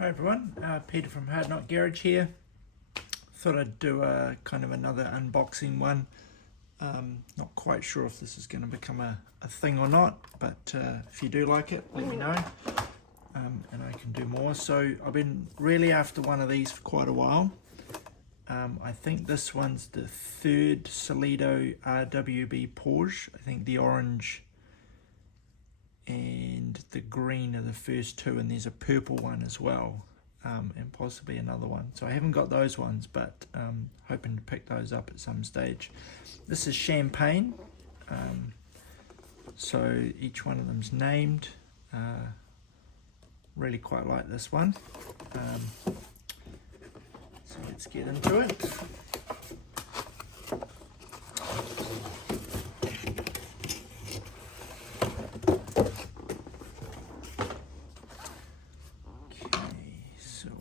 Hi everyone, Peter from Hard Knot Garage here. Thought I'd do a kind of another unboxing one. Not quite sure if this is going to become a thing or not, but if you do like it, let me know, and I can do more. So I've been really after one of these for quite a while. I think this one's the third Solido RWB Porsche. I think the orange and the green are the first two, and there's a purple one as well, and possibly another one. So I haven't got those ones, but hoping to pick those up at some stage. This is champagne, so each one of them's named. Really quite like this one. So let's get into it.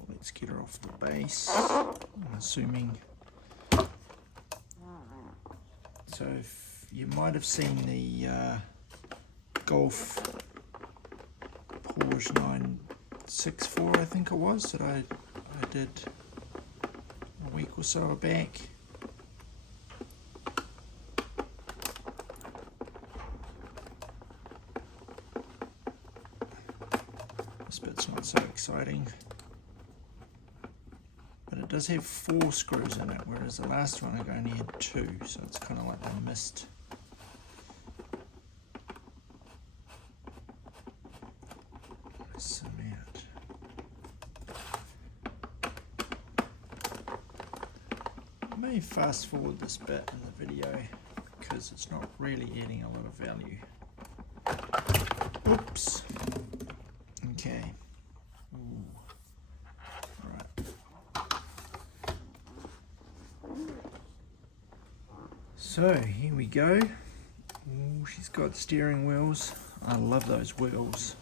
Let's get her off the base, I'm assuming. So if you might have seen the Golf Porsche 964, I think it was, that I did a week or so back. This bit's not so exciting. But it does have 4 screws in it, whereas the last one I only had 2, so it's kind of like they missed. Some out. I may fast forward this bit in the video because it's not really adding a lot of value. Oops. Okay. Ooh. So here we go. Ooh, she's got steering wheels. I love those wheels.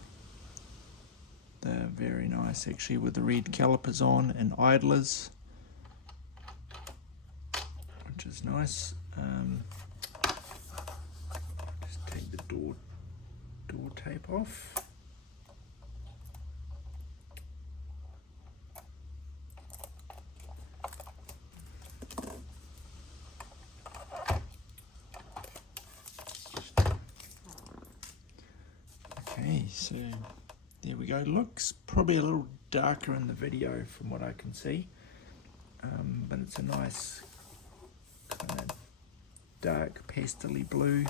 They're very nice actually, with the red calipers on and idlers, which is nice. Just take the door tape off. Okay, so there we go. Looks probably a little darker in the video from what I can see, but it's a nice kind of dark pastel-y blue.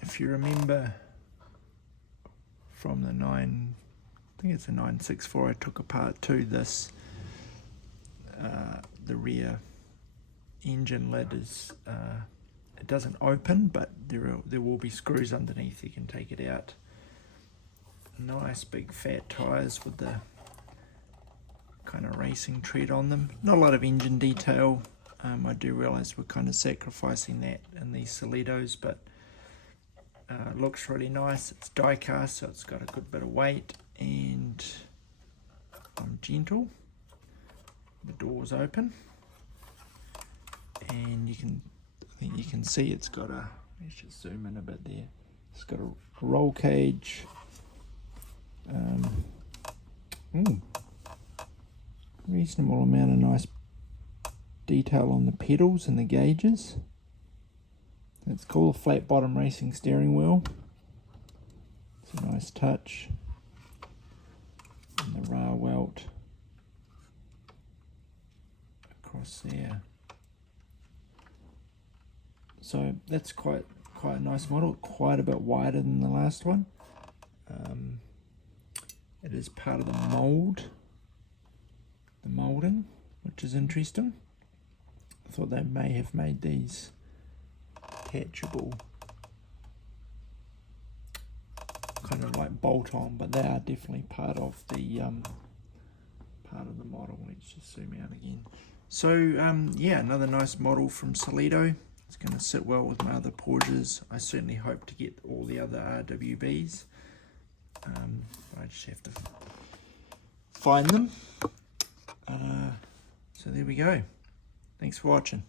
If you remember from the I think it's a 964 I took apart too, this the rear engine lid is it doesn't open, but there will be screws underneath. You can take it out. Nice big fat tyres with the kind of racing tread on them. Not a lot of engine detail. I do realise we're kind of sacrificing that in these Solidos, but it looks really nice. It's die cast, so it's got a good bit of weight, and gentle. The door's open, and I think you can see it's got a, let's just zoom in a bit there, it's got a roll cage, reasonable amount of nice detail on the pedals and the gauges. It's cool, a flat bottom racing steering wheel, it's a nice touch, and the rail welt across there. So that's quite a nice model, quite a bit wider than the last one. It is part of the moulding, which is interesting. I thought they may have made these attachable, kind of like bolt on, but they are definitely part of the model. Let's just zoom out again. So yeah, another nice model from Solido. It's going to sit well with my other Porsches. I certainly hope to get all the other RWBs. I just have to find them. So there we go. Thanks for watching.